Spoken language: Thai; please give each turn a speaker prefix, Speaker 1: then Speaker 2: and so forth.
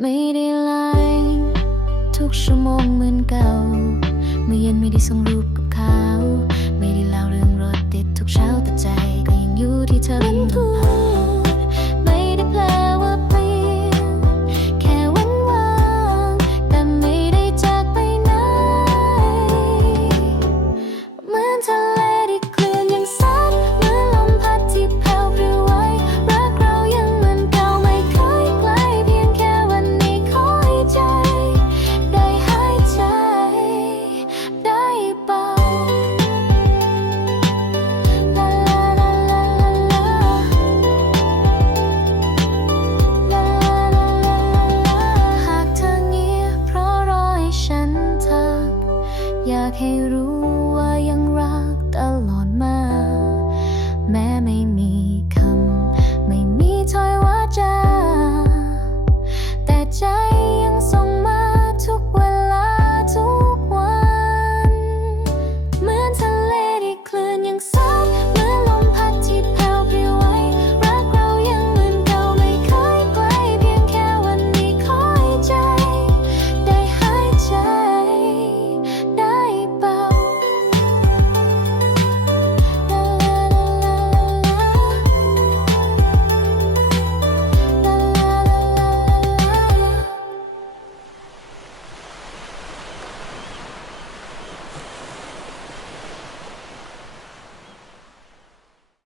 Speaker 1: ไม่ได้ไลน์ทุกชั่วโมงเหมือนเก่า เมื่อเย็นไม่ได้ส่งรูปกับเขา ไม่ได้เล่าเรื่องรถติดทุกเช้าแต่ใจก็ยังอยู่ที่เธอ อยากให้รู้ว่ายังรักตลอด